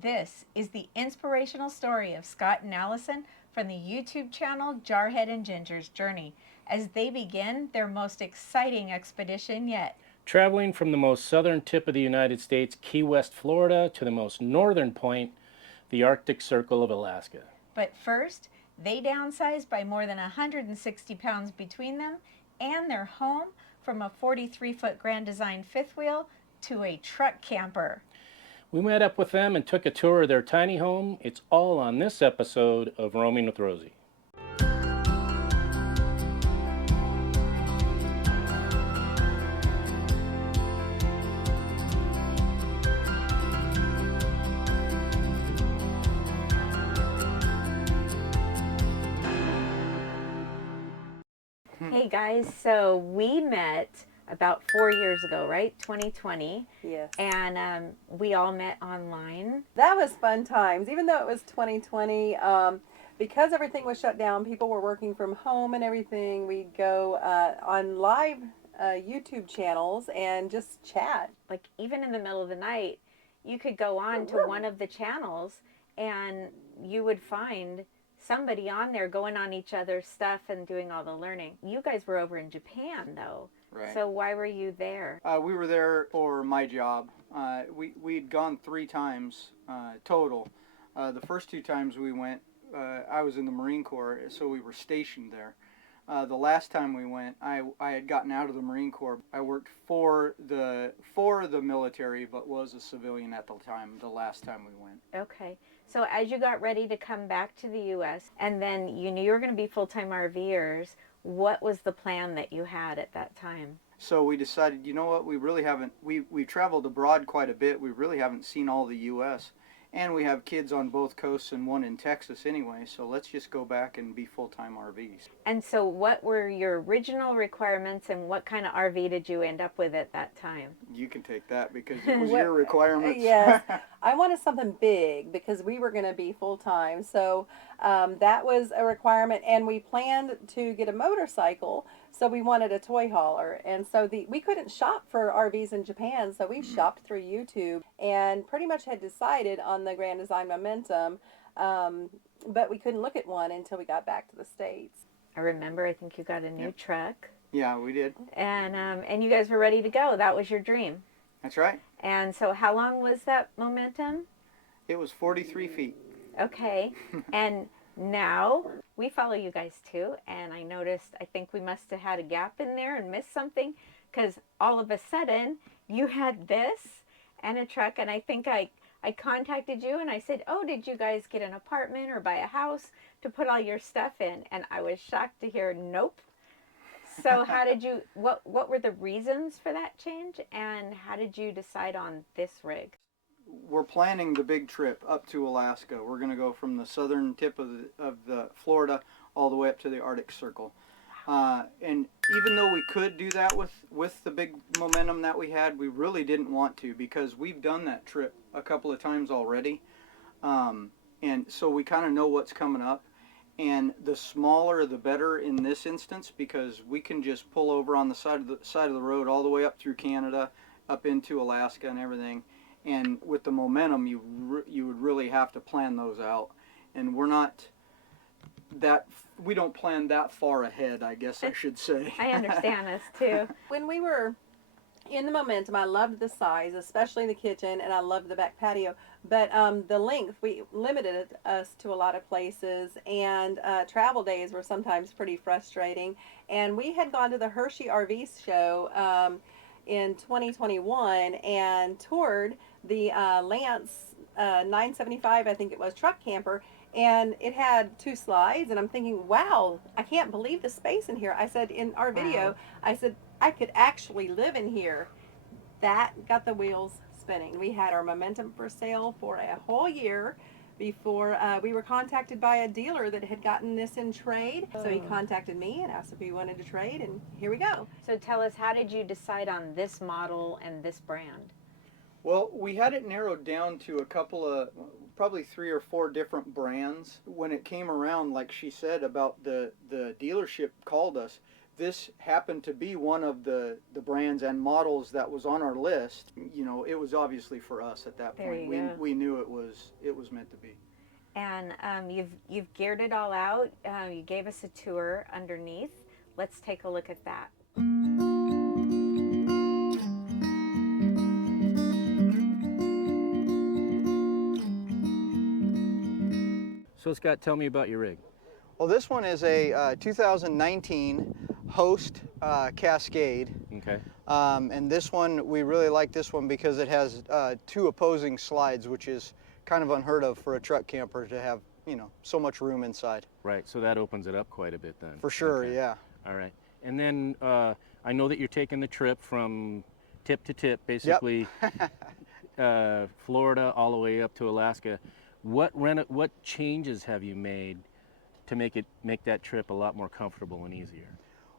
This is the inspirational story of Scott and Alison from the YouTube channel Jarhead and Ginger's Journey as they begin their most exciting expedition yet. Traveling from the most southern tip of the United States, Key West, Florida, to the most northern point, the Arctic Circle of Alaska. But first, they downsized by more than 160 pounds between them and their home from a 43-foot Grand Design fifth wheel to a truck camper. We met up with them and took a tour of their tiny home. It's all on this episode of Roaming with Rosie. Hey guys, so we met about 4 years ago, right? 2020. Yes. And we all met online. That was fun times, even though it was 2020. Because everything was shut down, people were working from home and everything. We'd go on live YouTube channels and just chat. Like even in the middle of the night, you could go on to one of the channels and you would find somebody on there going on each other's stuff and doing all the learning. You guys were over in Japan though. Right. So why were you there? We were there for my job. We'd gone 3 times total. The first 2 times we went, I was in the Marine Corps, so we were stationed there. The last time we went, I had gotten out of the Marine Corps. I worked for the military, but was a civilian at the time, the last time we went. Okay. So as you got ready to come back to the U.S. and then you knew you were going to be full-time RVers, what was the plan that you had at that time? So we decided, you know what, we really haven't, we've traveled abroad quite a bit. We really haven't seen all the U.S. And we have kids on both coasts and one in Texas anyway, so let's just go back and be full-time RVs. And so what were your original requirements and what kind of RV did you end up with at that time? You can take that because it was your requirements. Yes. I wanted something big because we were going to be full-time. So that was a requirement. And we planned to get a motorcycle. So we wanted a toy hauler. And so we couldn't shop for RVs in Japan. So we shopped through YouTube and pretty much had decided on the Grand Design Momentum. But we couldn't look at one until we got back to the States. I remember, I think you got a new truck. Yeah, we did. And you guys were ready to go. That was your dream. That's right. And so how long was that Momentum? It was 43 feet. Okay. And now we follow you guys too. And I noticed, I think we must have had a gap in there and missed something because all of a sudden you had this and a truck. And I think I contacted you and I said, oh, did you guys get an apartment or buy a house to put all your stuff in? And I was shocked to hear, nope. So how did you, what were the reasons for that change and how did you decide on this rig? We're planning the big trip up to Alaska. We're going to go from the southern tip of the Florida all the way up to the Arctic Circle. And even though we could do that with the big momentum that we had, we really didn't want to because we've done that trip a couple of times already. And so we kind of know what's coming up. And the smaller the better in this instance because we can just pull over on the side of the road all the way up through Canada, up into Alaska and everything. And with the momentum, you would really have to plan those out. And we don't plan that far ahead, I guess I should say. I understand this too. When we were in the Momentum, I loved the size, especially the kitchen, and I loved the back patio. But the length, we limited us to a lot of places, and travel days were sometimes pretty frustrating. And we had gone to the Hershey RV show in 2021 and toured the Lance 975, I think it was, truck camper. And it had 2 slides, and I'm thinking, wow, I can't believe the space in here. I said in our video, I said, I could actually live in here. That got the wheels spinning. We had our Momentum for sale for a whole year before we were contacted by a dealer that had gotten this in trade. So he contacted me and asked if we wanted to trade, and here we go. So tell us, how did you decide on this model and this brand? Well, we had it narrowed down to a couple of, probably 3 or 4 different brands. When it came around, like she said, about the dealership called us, this happened to be one of the brands and models that was on our list. You know, it was obviously for us at that point. We knew it was it was meant to be. And you've geared it all out. You gave us a tour underneath. Let's take a look at that. So Scott, tell me about your rig. Well, this one is a 2019 Host Cascade. Okay. And this one, we really like this one because it has 2 opposing slides, which is kind of unheard of for a truck camper to have, you know, so much room inside. Right, so that opens it up quite a bit then. For sure, Okay. yeah. All right. And then I know that you're taking the trip from tip to tip, basically Florida all the way up to Alaska. What changes have you made to make that trip a lot more comfortable and easier?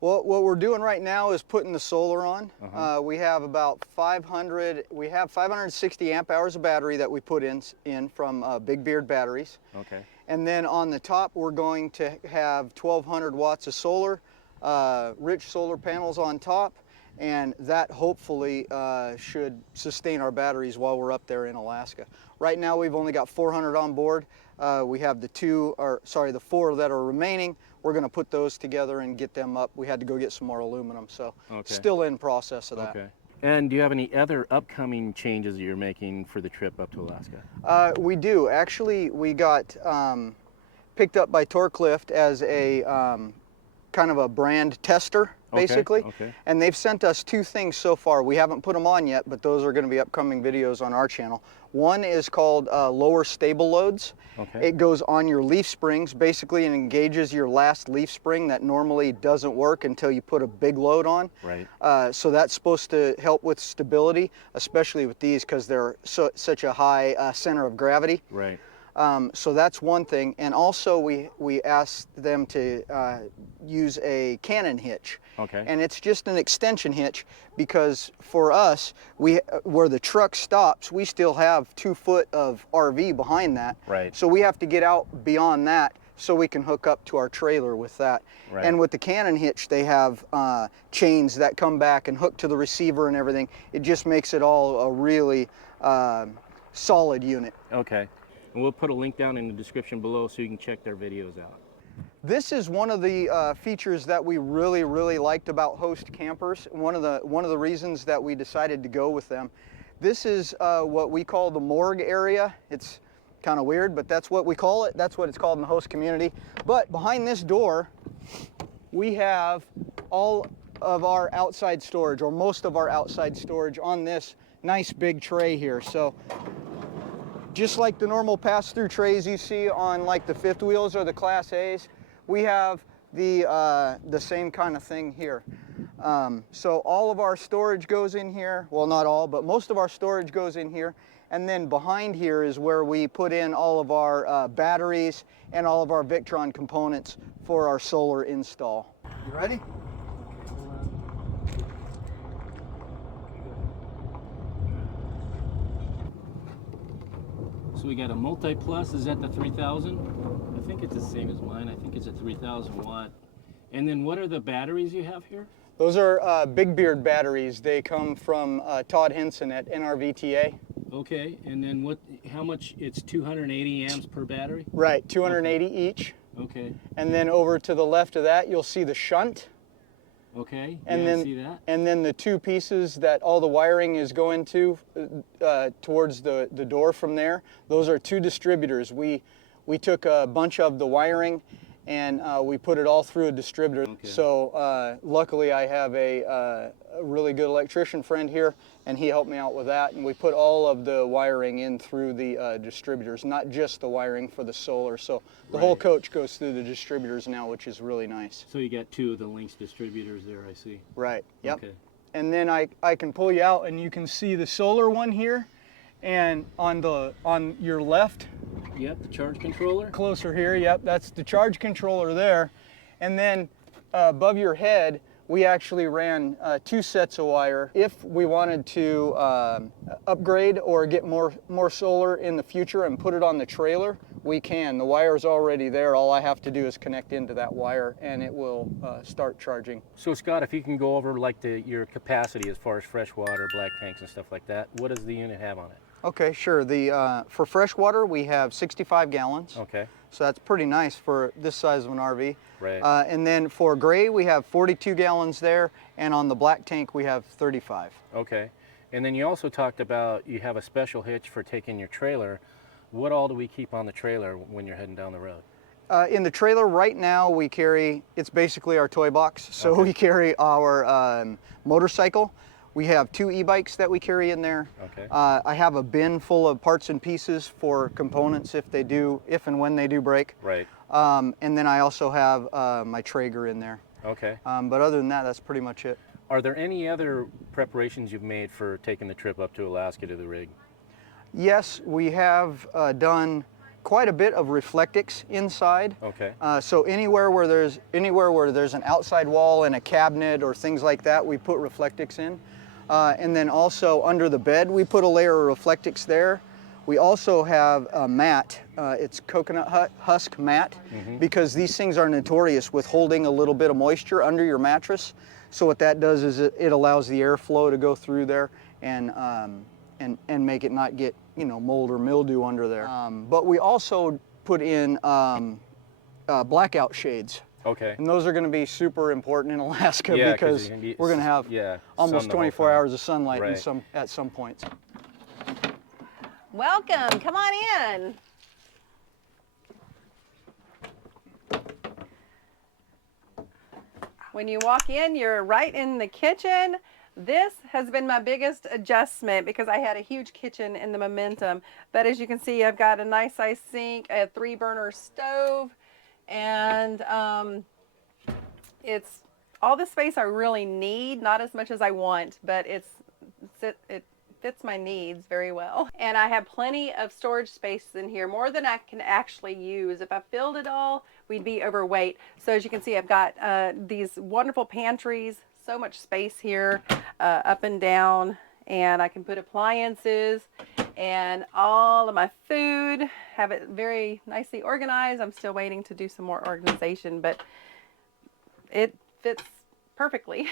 Well, what we're doing right now is putting the solar on. We have about 560 amp hours of battery that we put in from Big Beard batteries. Okay. And then on the top, we're going to have 1,200 watts of solar, rich solar panels on top, and that hopefully should sustain our batteries while we're up there in Alaska. Right now, we've only got 400 on board. We have the 4 that are remaining. We're going to put those together and get them up. We had to go get some more aluminum, so still in process of that. Okay. And do you have any other upcoming changes that you're making for the trip up to Alaska? We do. Actually, we got picked up by Torclift as a kind of a brand tester, basically. Okay. And they've sent us 2 things so far. We haven't put them on yet, but those are going to be upcoming videos on our channel. One is called lower stable loads. Okay. It goes on your leaf springs. Basically, it engages your last leaf spring that normally doesn't work until you put a big load on. Right. So that's supposed to help with stability, especially with these because they're such a high center of gravity. Right. So that's one thing, and also we asked them to use a cannon hitch. Okay. And it's just an extension hitch because for us, where the truck stops, we still have 2 foot of RV behind that. Right. So we have to get out beyond that so we can hook up to our trailer with that. Right. And with the cannon hitch, they have chains that come back and hook to the receiver and everything. It just makes it all a really solid unit. Okay. And we'll put a link down in the description below so you can check their videos out. This is one of the features that we really liked about Host campers. One of the reasons that we decided to go with them. This is what we call the morgue area. It's kind of weird, but that's what we call it. That's what it's called in the Host community. But behind this door, we have all of our outside storage, or most of our outside storage, on this nice big tray here. So just like the normal pass-through trays you see on like the 5th wheels or the Class A's, we have the same kind of thing here. So all of our storage goes in here. Well, not all, but most of our storage goes in here. And then behind here is where we put in all of our batteries and all of our Victron components for our solar install. You ready? So we got a multi-plus, is that the 3000? I think it's the same as mine. I think it's a 3000 watt. And then what are the batteries you have here? Those are Big Beard batteries. They come from Todd Henson at NRVTA. Okay, and then how much? It's 280 amps per battery? Right, 280 each. Okay. And then over to the left of that, you'll see the shunt. Okay, And yeah, then, I see that. And then the 2 pieces that all the wiring is going to towards the door from there, those are 2 distributors. We took a bunch of the wiring and we put it all through a distributor. Okay. So luckily I have a really good electrician friend here, and he helped me out with that, and we put all of the wiring in through the distributors, not just the wiring for the solar. So the whole coach goes through the distributors now, which is really nice. So you got 2 of the Lynx distributors there, I see. Right, yep. Okay. And then I can pull you out and you can see the solar one here, and on your left, Yep, the charge controller. closer here, yep, that's the charge controller there. And then above your head, we actually ran 2 sets of wire. If we wanted to upgrade or get more solar in the future and put it on the trailer, we can. The wire's already there. All I have to do is connect into that wire and it will start charging. So Scott, if you can go over like your capacity as far as fresh water, black tanks and stuff like that, what does the unit have on it? Okay, sure. The for fresh water we have 65 gallons. Okay. So that's pretty nice for this size of an RV. Right. And then for gray we have 42 gallons there, and on the black tank we have 35. Okay. And then you also talked about you have a special hitch for taking your trailer. What all do we keep on the trailer when you're heading down the road? In the trailer right now we carry, it's basically our toy box. So Okay. we carry our motorcycle. We have 2 e-bikes that we carry in there. Okay. I have a bin full of parts and pieces for components if and when they do break. Right. And then I also have my Traeger in there. Okay. But other than that, that's pretty much it. Are there any other preparations you've made for taking the trip up to Alaska to the rig? Yes, we have done quite a bit of reflectix inside. Okay. So anywhere where there's an outside wall and a cabinet or things like that, we put reflectix in. And then also under the bed, we put a layer of reflectix there. We also have a mat. It's coconut husk mat, because these things are notorious with holding a little bit of moisture under your mattress. So what that does is it allows the airflow to go through there and make it not get, you know, mold or mildew under there. But we also put in blackout shades. Okay. And those are going to be super important in Alaska, Yeah, because we're going to have almost sun the whole 24 time. hours of sunlight Right. at some points. Welcome, come on in. When you walk in, you're right in the kitchen. This has been my biggest adjustment because I had a huge kitchen in the Momentum. But as you can see, I've got a nice size sink, a 3-burner stove, and it's all the space I really need, not as much as I want, but it fits my needs very well. And I have plenty of storage space in here, more than I can actually use. If I filled it all, we'd be overweight. So as you can see, I've got these wonderful pantries, so much space here, up and down, and I can put appliances and all of my food, have it very nicely organized. I'm still waiting to do some more organization, but it fits perfectly.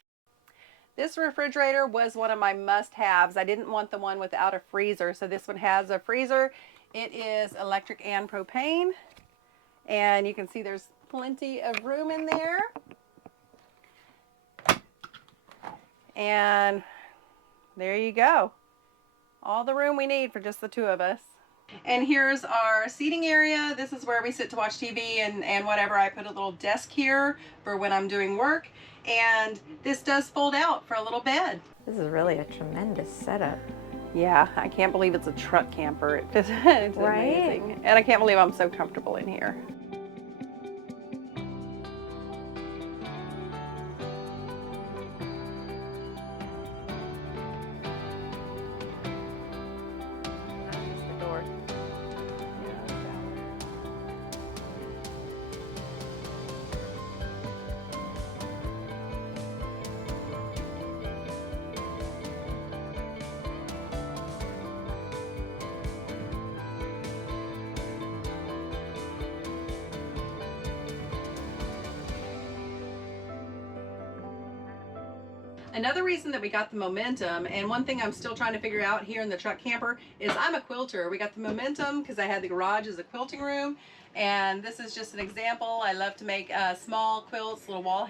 This refrigerator was one of my must-haves. I didn't want the one without a freezer, so this one has a freezer. It is electric and propane, and you can see there's plenty of room in there. And there you go. All the room we need for just the 2 of us. And here's our seating area. This is where we sit to watch TV and whatever. I put a little desk here for when I'm doing work. And this does fold out for a little bed. This is really a tremendous setup. Yeah, I can't believe it's a truck camper. It's amazing. And I can't believe I'm so comfortable in here. Another reason that we got the Momentum, and one thing I'm still trying to figure out here in the truck camper, is I'm a quilter. We got the Momentum because I had the garage as a quilting room, and this is just an example. I love to make small quilts, little wall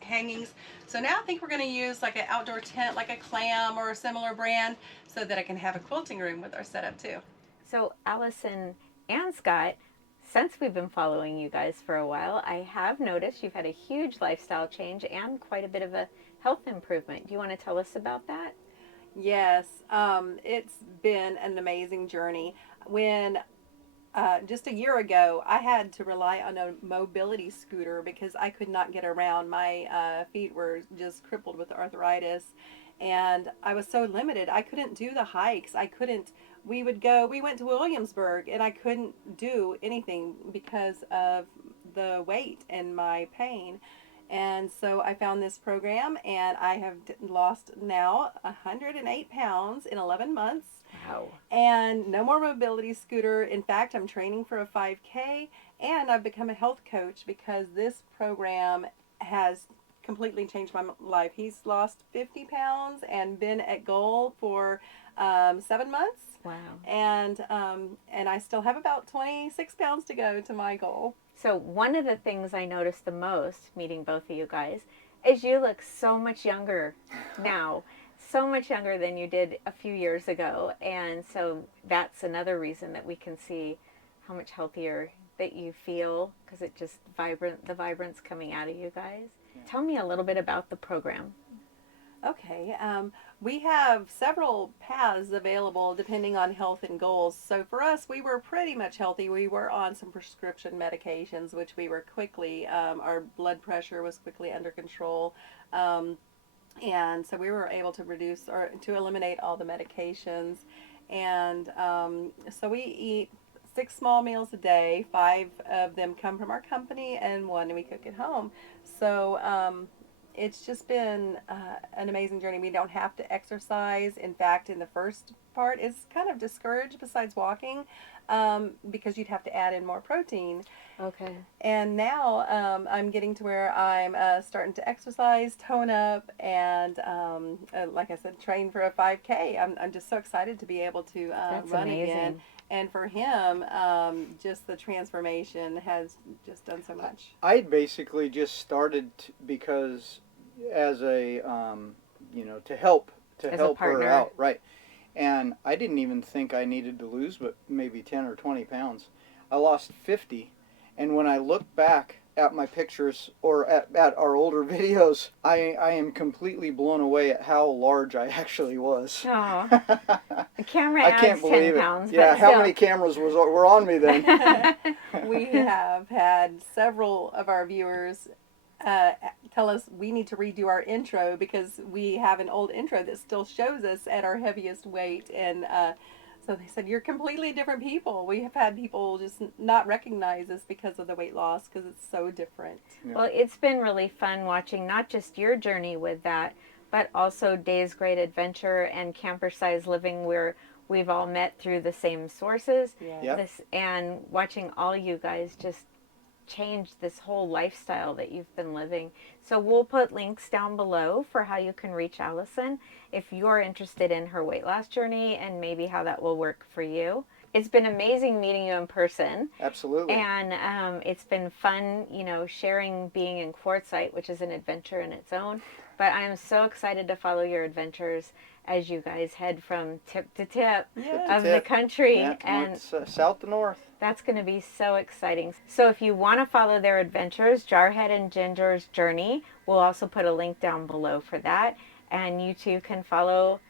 hangings. So now I think we're going to use like an outdoor tent, like a Clam or a similar brand, so that I can have a quilting room with our setup too. So Allison and Scott, since we've been following you guys for a while, I have noticed you've had a huge lifestyle change and quite a bit of a health improvement. Do you want to tell us about that? Yes, it's been an amazing journey. When just a year ago, I had to rely on a mobility scooter because I could not get around. My feet were just crippled with arthritis, and I was so limited. I couldn't do the hikes. We went to Williamsburg, and I couldn't do anything because of the weight and my pain. And so I found this program, and I have lost now 108 pounds in 11 months. Wow. And no more mobility scooter. In fact, I'm training for a 5K, and I've become a health coach because this program has completely changed my life. He's lost 50 pounds and been at goal for 7 months. Wow. And I still have about 26 pounds to go to my goal. So one of the things I noticed the most meeting both of you guys is you look so much younger now, so much younger than you did a few years ago. And so that's another reason that we can see how much healthier that you feel, because it just the vibrance coming out of you guys. Yeah. Tell me a little bit about the program. Okay, we have several paths available depending on health and goals. So for us, we were pretty much healthy. We were on some prescription medications, which we were quickly, our blood pressure was quickly under control. And so we were able to reduce or to eliminate all the medications. And so we eat 6 small meals a day. 5 of them come from our company and 1 we cook at home. So it's just been an amazing journey. We don't have to exercise. In fact, in the first part, it's kind of discouraged besides walking because you'd have to add in more protein. Okay. And now I'm getting to where I'm starting to exercise, tone up, and like I said, train for a 5K. I'm just so excited to be able to run amazing. again. And for him, just the transformation has just done so much. I basically just started because as a, to help her out, right? And I didn't even think I needed to lose, but maybe 10 or 20 pounds. I lost 50, and when I look back at my pictures or at our older videos, I am completely blown away at how large I actually was. Oh, the camera I adds can't believe 10 it. pounds. Yeah, but how still. many cameras were on me then? We have had several of our viewers tell us we need to redo our intro because we have an old intro that still shows us at our heaviest weight. And so they said, you're completely different people. We have had people just not recognize us because of the weight loss because it's so different. Yeah. Well, it's been really fun watching not just your journey with that, but also Dave's Great Adventure and Camper Size Living, where we've all met through the same sources. Yeah. Yep. And watching all you guys just change this whole lifestyle that you've been living. So we'll put links down below for how you can reach Alison if you're interested in her weight loss journey and maybe how that will work for you. It's been amazing meeting you in person. Absolutely. And it's been fun, sharing being in Quartzsite, which is an adventure in its own. But I'm so excited to follow your adventures as you guys head from tip to tip of the country. Yeah, and south to north. that's going to be so exciting. So if you want to follow their adventures, Jarhead and Ginger's journey, we'll also put a link down below for that. And you too can follow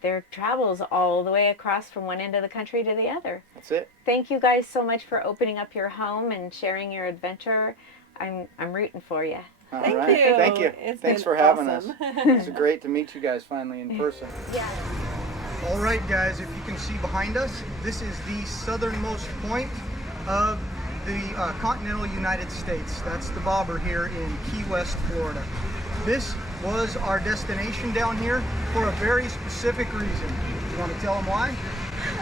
their travels all the way across from one end of the country to the other. That's it. Thank you guys so much for opening up your home and sharing your adventure. I'm rooting for you. Thank right. you. Thank you. It's Thanks been for having awesome. us. It's great to meet you guys finally in person. Yeah. All right, guys, if you can see behind us, this is the southernmost point of the continental United States. That's the bobber here in Key West, Florida. This was our destination down here for a very specific reason. You want to tell them why?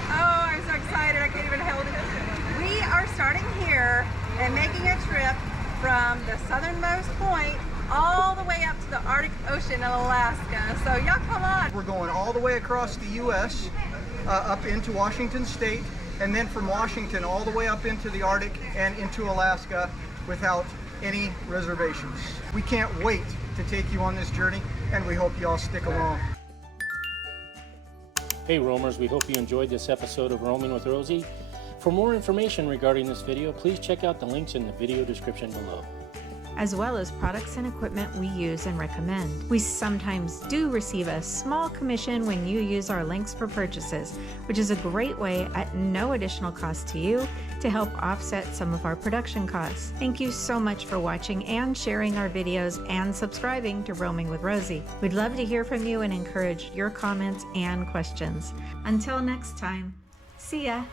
Oh, I'm so excited. I can't even hold it. We are starting here and making a trip from the southernmost point all the way up to the Arctic Ocean in Alaska. So y'all come on. We're going all the way across the U.S., up into Washington State, and then from Washington all the way up into the Arctic and into Alaska without any reservations. We can't wait to take you on this journey, and we hope you all stick along. Hey roamers, we hope you enjoyed this episode of Roaming with Rosie. For more information regarding this video, please check out the links in the video description below, as well as products and equipment we use and recommend. We sometimes do receive a small commission when you use our links for purchases, which is a great way at no additional cost to you to help offset some of our production costs. Thank you so much for watching and sharing our videos and subscribing to Roaming with Rosie. We'd love to hear from you and encourage your comments and questions. Until next time, see ya.